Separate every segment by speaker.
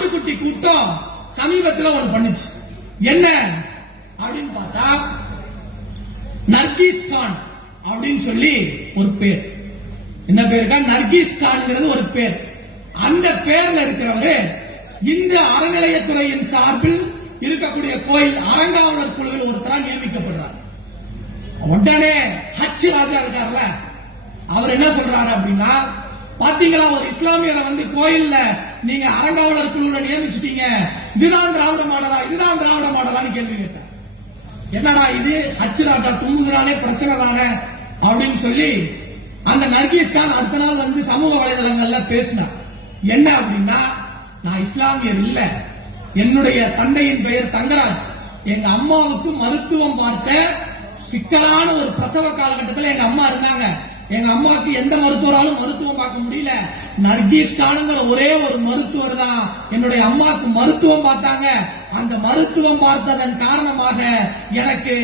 Speaker 1: ஆட்டுக்குட்டி கூட்டம் சமீபத்தில் ஒன்று பண்ணுச்சு. என்ன? அப்படின்னு பார்த்தா நர்கீஸ் கான் அப்படின்னு சொல்லி ஒரு பேர். என்ன பேருக்கா நர்கீஸ் கான்ங்கிறது ஒரு பேர். அந்த பேர்ல இருக்கிறவரு இந்த அறநிலையத்துறையின் சார்பில் இருக்கக்கூடிய கோயில் அரங்காவலர் குழுவில் ஒருத்தரா நியமிக்கப்படுறார். உடனே ஹச் ராஜா இருக்கார்ல அவர் என்ன சொல்றாரு அப்படின்னா பாத்தீங்களா ஒரு இஸ்லாமியரை வந்து கோயில்ல நீங்க அறங்காவலர் குழுல நியமிச்சிட்டீங்க. இதுதான் திராவிட மாடலா? இதுதான் திராவிட மாடலான்னு கேள்வி கேட்டேன். என்னடா இது? ஹச் ராஜா பிரச்சனை தானே? அப்படின்னு சொல்லி அந்த நர்கீஸ் கான் அடுத்த நாள் வந்து சமூக வலைதளங்கள்ல பேசினார் என்ன அப்படின்னா நான் இஸ்லாமியர் இல்ல. என்னுடைய தந்தையின் பெயர் தங்கராஜ். எங்க அம்மாவுக்கு மருத்துவம் பார்த்த சிக்கலான ஒரு பிரசவ காலகட்டத்தில் எங்க அம்மா இருந்தாங்க. எங்க அம்மாவுக்கு எந்த மருத்துவராலும் மருத்துவம் பார்க்க முடியல. நர்கீஸ் கானுங்கிற ஒரே ஒரு மருத்துவர் தான் என்னுடைய அம்மாவுக்கு மருத்துவம் பார்த்தாங்க. அந்த மருத்துவம் பார்த்ததன் காரணமாக எனக்கு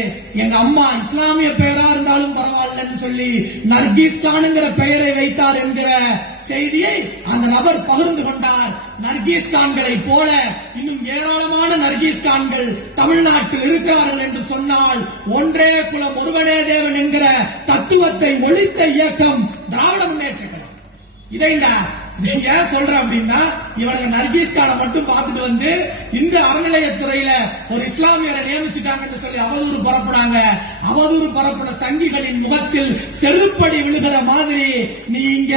Speaker 1: எங்க அம்மா இஸ்லாமிய பெயரா இருந்தாலும் பரவாயில்லன்னு சொல்லி நர்கீஸ் கானுங்கிற பெயரை வைத்தார் என்கிற செய்தியை அந்த நபர் பகிர்ந்து கொண்டார். நர்கீஸ் கான்களை போல இன்னும் ஏராளமான நர்கீஸ் கான்கள் தமிழ்நாட்டில் இருக்கிறார்கள் என்று சொன்னால் ஒன்றே குலம் ஒருவனே தேவன் என்கிற தத்துவத்தை ஒழித்த இயக்கம் திராவிட முன்னேற்ற இதை ஏன் சொல்றேன் அப்படின்னா இவனுக்கு நர்கீஸ் கானை மட்டும் பார்த்துட்டு வந்து இந்த அறநிலையத்துறையில ஒரு இஸ்லாமியரை நியமிச்சுட்டாங்கன்னு சொல்லி அவதூறு பரப்புனாங்க அவதூறு பரப்புன சங்கிகளின் முகத்தில் செருப்படி விழுகிற மாதிரி நீங்க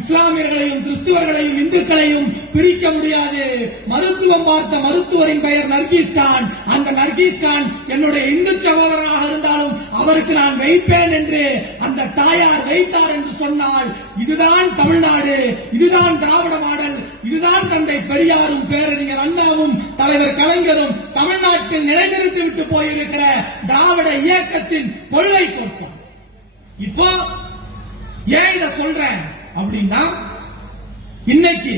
Speaker 1: இஸ்லாமியர்களையும் கிறிஸ்துவர்களையும் இந்துக்களையும் பிரிக்க முடியாது. மருத்துவம் பார்த்த மருத்துவரின் பெயர் நர்கீஸ் கான். அந்த நர்கீஸ் கான் என்னுடைய இந்து சகோதரனாக இருந்தாலும் அவருக்கு நான் வைப்பேன் என்று அந்த தாயார் வைத்தார் என்று சொன்னால் இதுதான் தமிழ்நாடு இதுதான் திராவிட மாடல் இதுதான் தந்தை பெரியாரும் பேரறிஞர் அண்ணாவும் தலைவர் கலைஞரும் தமிழ்நாட்டில் நிலைநிறுத்தி விட்டு போயிருக்கிற திராவிட இயக்கத்தின் கொள்கை கோட்பாடு. இப்போ ஏன் இதை சொல்றேன் அப்படின்னா இன்னைக்கு